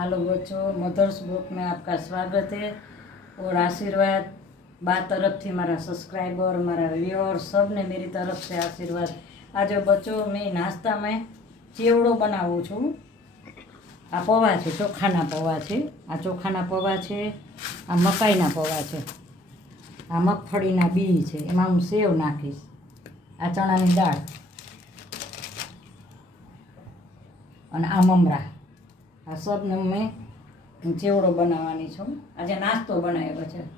Hello बच्चों, mother's book में आपका स्वागत है और आशीर्वाद बा तरफ थी मारा सब्सक्राइबर मारा व्यूअर सब ने मेरी तरफ से आशीर्वाद। आज बच्चों मैं नाश्ता में चेवड़ो बनावुं छूं। आ पौवा है, चोखाना पौवा है। आ चोखाना पौवा है, आ मकाईना पौवा है, आ मगफळीना बी है, एमां हूँ सेव नाखीश। आ चणानी दाळ अने आ ममरा, आ सबने मैं चेवड़ो बनाववानी छूं। आज नास्तो बनाव्यो छे।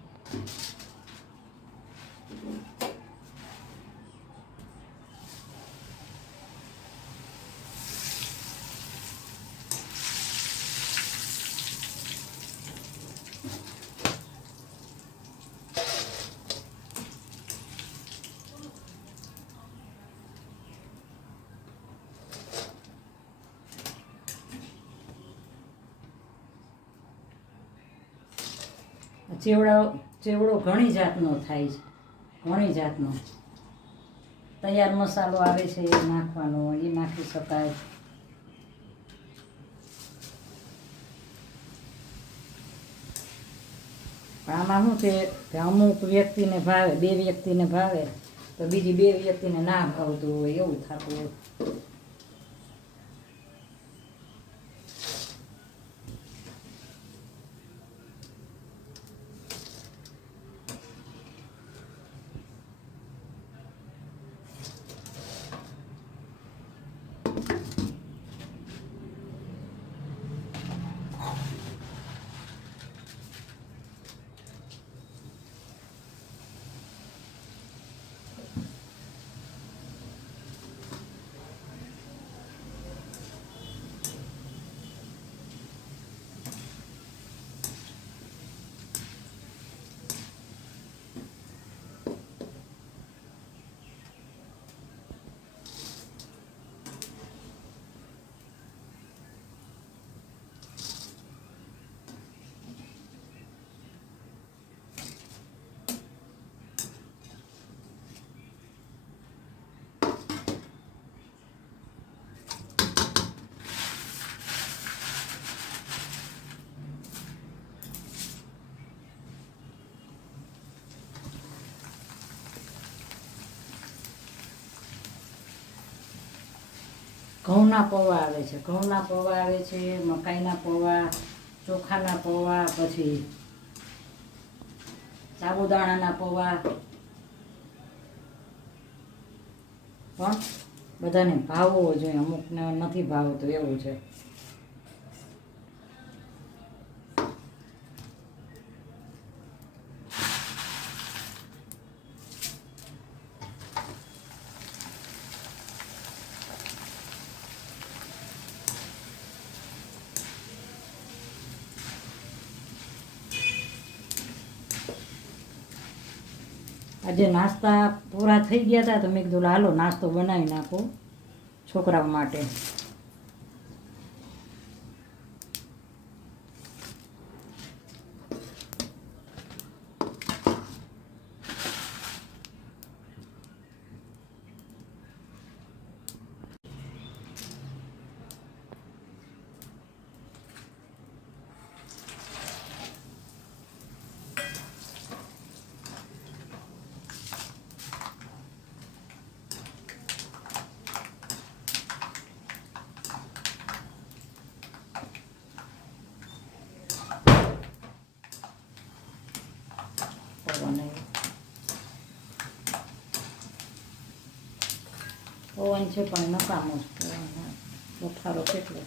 चेवड़ो घणी जातनो थाय छे, घणी जातनो। तैयार मसालो आवे छे ए नाखवानो, ए नाखी शकाय। पण आमां शुं छे के अमुक व्यक्तिने भावे, बे व्यक्तिने भावे तो बीजी बे व्यक्तिने ना भावतुं होय एवुं थतुं होय। घઉંના પૌવા આવે છે, ઘઉંના પૌવા આવે છે, મકાઈના પૌવા, ચોખાના પૌવા, પછી સાબુદાણાના પૌવા પણ બધાને ભાવવો જોઈએ, અમુકને નથી ભાવતું એવું છે। આજે નાસ્તા પૂરા થઈ ગયા હતા તો મેં કીધું હાલો નાસ્તો બનાવી નાખું છોકરાઓ માટે। ઓવન છે પણ નકામો બફારો કેટલો।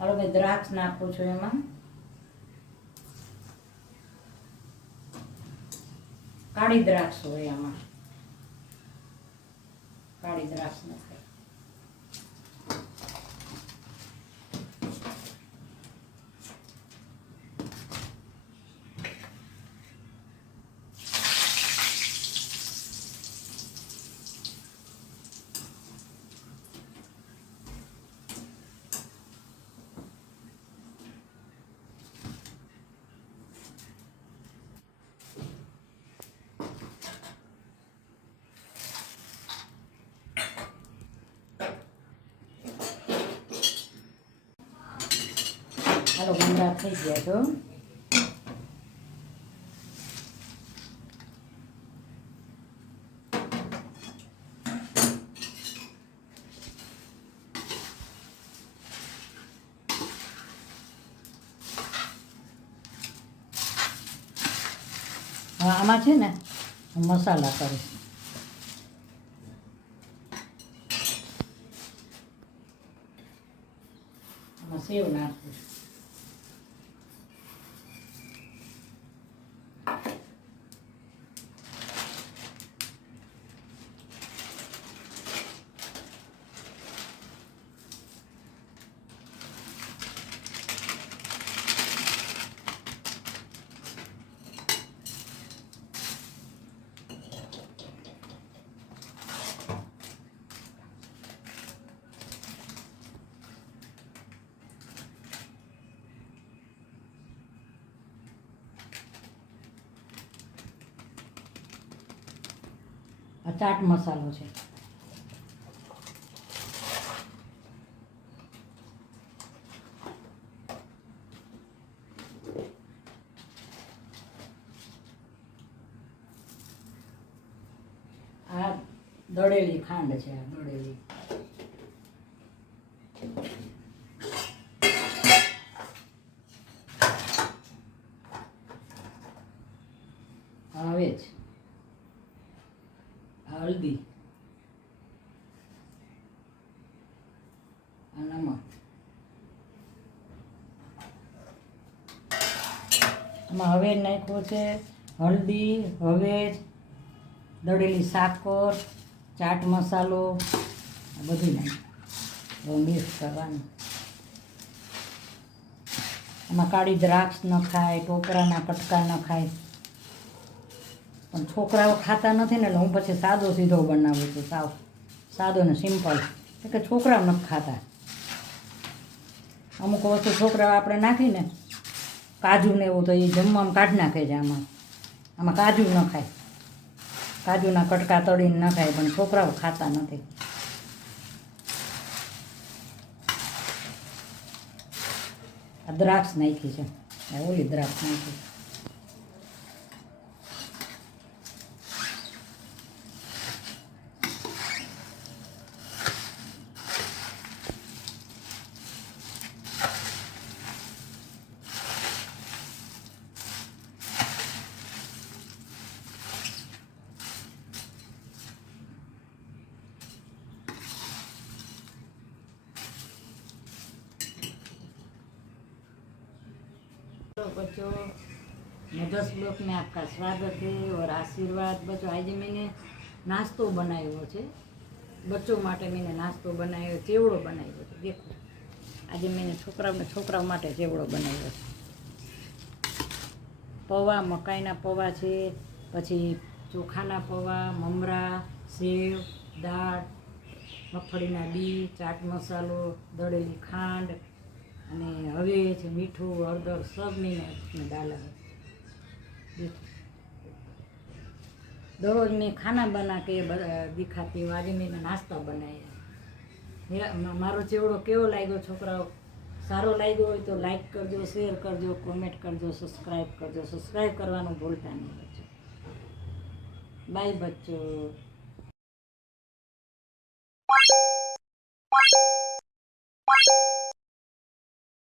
હવે દ્રાક્ષ નાખું છું એમાં। કાળી દ્રાક્ષ હોય આમાં, કાળી દ્રાક્ષ નખાય। હાલો ગંદા થઈ ગયા તો હવે આમાં છે ને મસાલા કરીશ. આમાં સેવ નાખીશ. આ ચાટ મસાલો છે. આ દળેલી ખાંડ છે. આ દળેલી આવે છે. હલ્દી, નમક, આમાં હવેજ નાખ્યો છે. હલ્દી, હવેજ, દળેલી સાકર, ચાટ મસાલો આ બધું નાખ્યું. મિક્સ કરવાનું. આમાં કાળી દ્રાક્ષ ન ખાય, ટોપરાના કટકા ન ખાય, પણ છોકરાઓ ખાતા નથી ને એટલે હું પછી સાદો સીધો બનાવું છું. સાવ સાદો ને સિમ્પલ, કે છોકરાઓ નથી ખાતા. અમુક વસ્તુ છોકરાઓ આપણે નાખીને કાજુ ને એવું તો એ જમવામાં કાઢી નાખે છે. આમાં કાજુ ન ખાય, કાજુના કટકા તળીને ન ખાય, પણ છોકરાઓ ખાતા નથી. આ દ્રાક્ષ નાખી છે. ઓલી દ્રાક્ષ નાખી. बच्चों, मदर्स ब्लॉक में आपका स्वागत है और आशीर्वाद. बच्चों आज मैंने नाश्तो बनाव्यो છે. बच्चों માટે मैंने नाश्तो बनाव्यो, ચેવડો બનાવ્યો છે. देखो આજે मैंने છોકરાઓ માટે ચેવડો બનાવ્યો છે. પૌવા, મકાઈના પૌવા છે, પછી ચોખાના પૌવા, મમરા, સેવ, દાળ, મગફળીના બી, ચાટ મસાલો, દળેલી ખાંડ અને हवेज, मीठू, हळदर सब मैंने इसमें डाला है. दररोज मैं खाना बना के दिखाती हूँ. आज मैंने नाश्ता बनाया. मारो चेवड़ो केवो लाग्यो छोकराओ? सारो लाग्यो होय तो लाइक करजो, शेर करजो, कमेंट करजो, सब्सक्राइब करजो. सब्सक्राइब करवानुं भूलता नहीं बच्चों. बाय बच्चों.